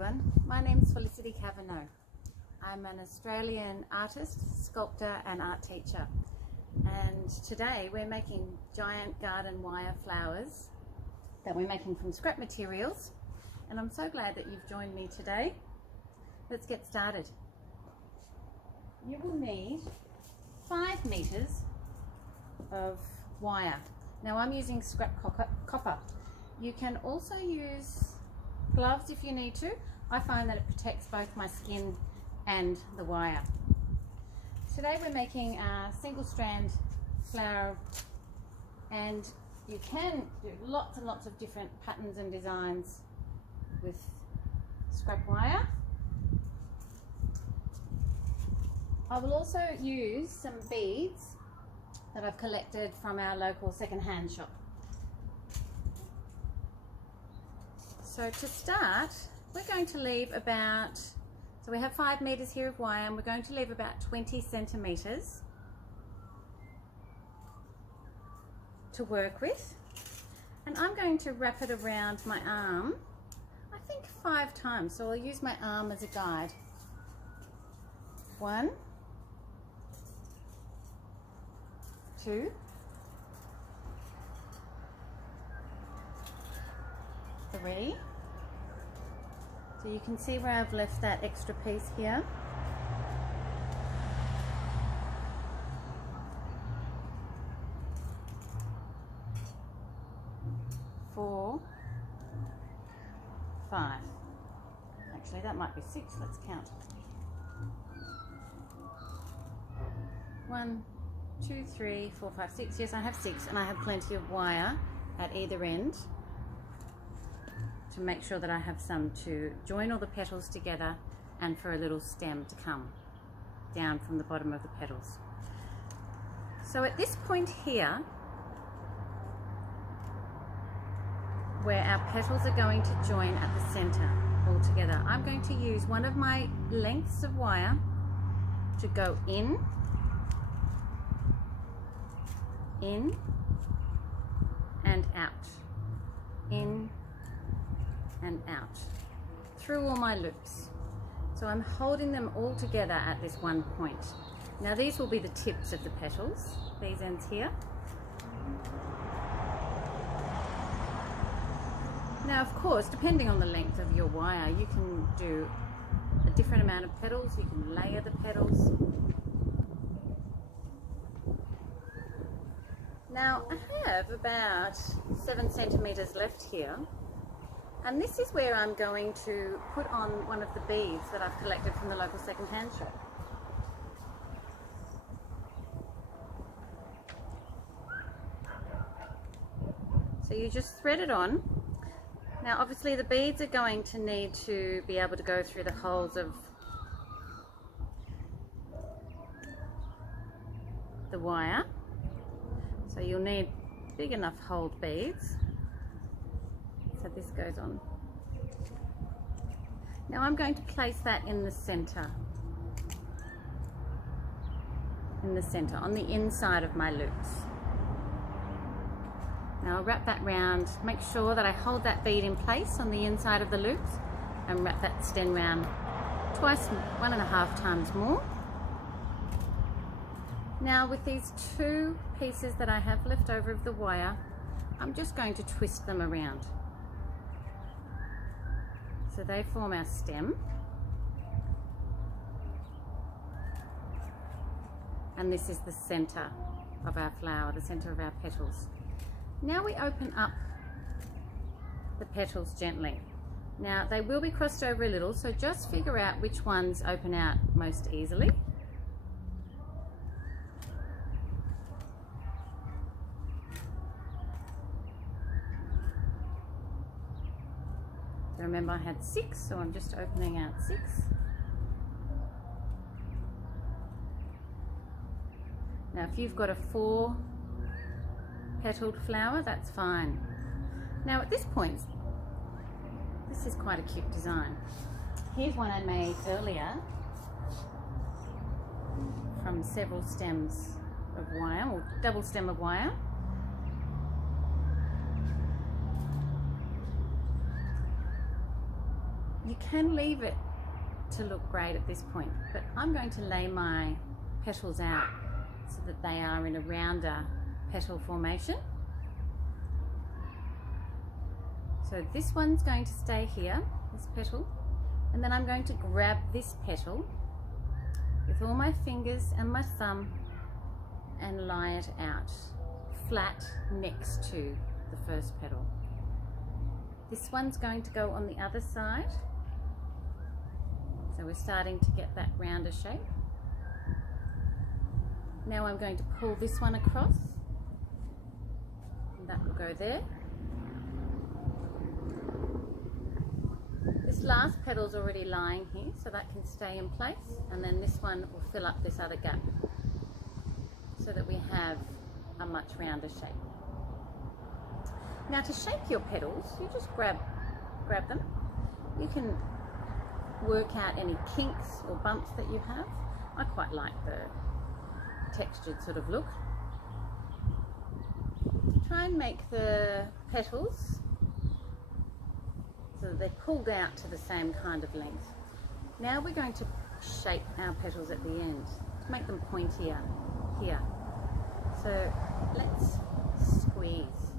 everyone, my name is Felicity Cavanaugh. I'm an Australian artist, sculptor and art teacher, and today we're making giant garden wire flowers that we're making from scrap materials, and I'm so glad that you've joined me today. Let's get started. You will need 5 meters of wire. Now I'm using scrap copper. You can also use gloves if you need to. I find that it protects both my skin and the wire. Today we're making a single strand flower, and you can do lots and lots of different patterns and designs with scrap wire. I will also use some beads that I've collected from our local second-hand shop. So to start, we're going to leave about, so we have 5 meters here of wire, and we're going to leave about 20 centimeters to work with. And I'm going to wrap it around my arm, I think 5 times, so I'll use my arm as a guide. 1, 2, 3. So you can see where I've left that extra piece here. 4, 5. Actually, that might be 6. Let's count. 1, 2, 3, 4, 5, 6. Yes, I have 6, and I have plenty of wire at either end to make sure that I have some to join all the petals together and for a little stem to come down from the bottom of the petals. So at this point here, where our petals are going to join at the center all together, I'm going to use one of my lengths of wire to go in, and out, in and out, through all my loops. So I'm holding them all together at this one point. Now these will be the tips of the petals, these ends here. Now of course, depending on the length of your wire, you can do a different amount of petals, you can layer the petals. Now I have about 7 centimeters left here, and this is where I'm going to put on one of the beads that I've collected from the local second-hand shop. So you just thread it on. Now obviously the beads are going to need to be able to go through the holes of the wire. So you'll need big enough holed beads. So this goes on. Now I'm going to place that in the center. On the inside of my loops. Now I'll wrap that round, make sure that I hold that bead in place on the inside of the loops, and wrap that stem round twice, 1.5 times more. Now with these 2 pieces that I have left over of the wire, I'm just going to twist them around. So they form our stem. And this is the center of our flower, the center of our petals. Now we open up the petals gently. Now they will be crossed over a little, so just figure out which ones open out most easily. Remember I had 6, so I'm just opening out 6. Now if you've got a 4 petaled flower, that's fine. Now at this point, this is quite a cute design. Here's one I made earlier from several stems of wire, or double stem of wire. You can leave it to look great at this point, but I'm going to lay my petals out so that they are in a rounder petal formation. So this one's going to stay here, this petal, and then I'm going to grab this petal with all my fingers and my thumb and lie it out flat next to the first petal. This one's going to go on the other side. So we're starting to get that rounder shape. Now I'm going to pull this one across, and that will go there. This last petal's already lying here, so that can stay in place, and then this one will fill up this other gap so that we have a much rounder shape. Now to shape your petals, you just grab them. You can work out any kinks or bumps that you have. I quite like the textured sort of look. Try and make the petals so that they're pulled out to the same kind of length. Now we're going to shape our petals at the end to make them pointier here. So let's squeeze.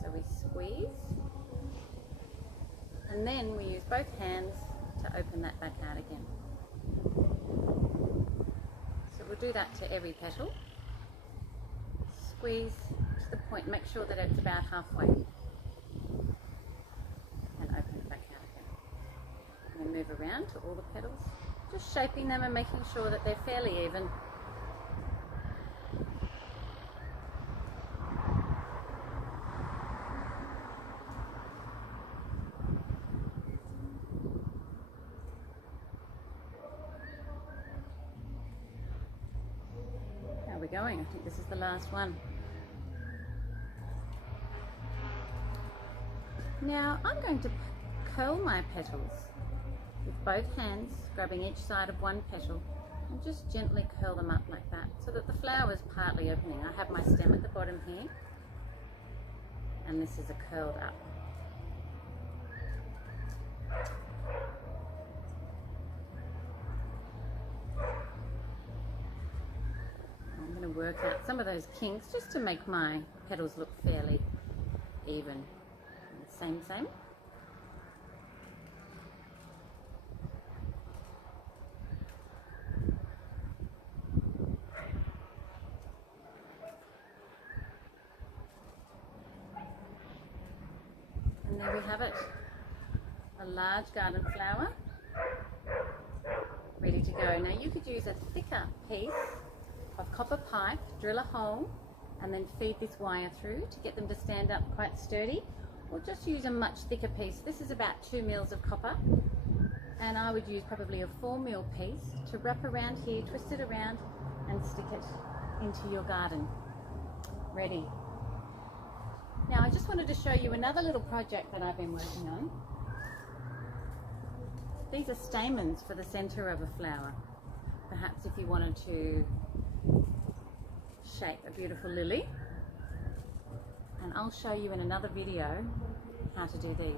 So we squeeze, and then we use both hands to open that back out again. So we'll do that to every petal. Squeeze to the point, make sure that it's about halfway, and open it back out again. And then move around to all the petals, just shaping them and making sure that they're fairly even. We're going. I think this is the last one. Now I'm going to curl my petals with both hands, grabbing each side of one petal, and just gently curl them up like that so that the flower is partly opening. I have my stem at the bottom here, and this is a curled up. Work out some of those kinks just to make my petals look fairly even. Same. And there we have it, a large garden flower ready to go. Now you could use a thicker piece of copper pipe, drill a hole, and then feed this wire through to get them to stand up quite sturdy, or just use a much thicker piece. This is about 2 mils of copper, and I would use probably a 4 mil piece to wrap around here, twist it around, and stick it into your garden. Ready. Now I just wanted to show you another little project that I've been working on. These are stamens for the center of a flower. Perhaps if you wanted to shape a beautiful lily, and I'll show you in another video how to do these.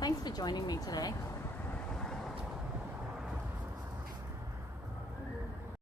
Thanks for joining me today.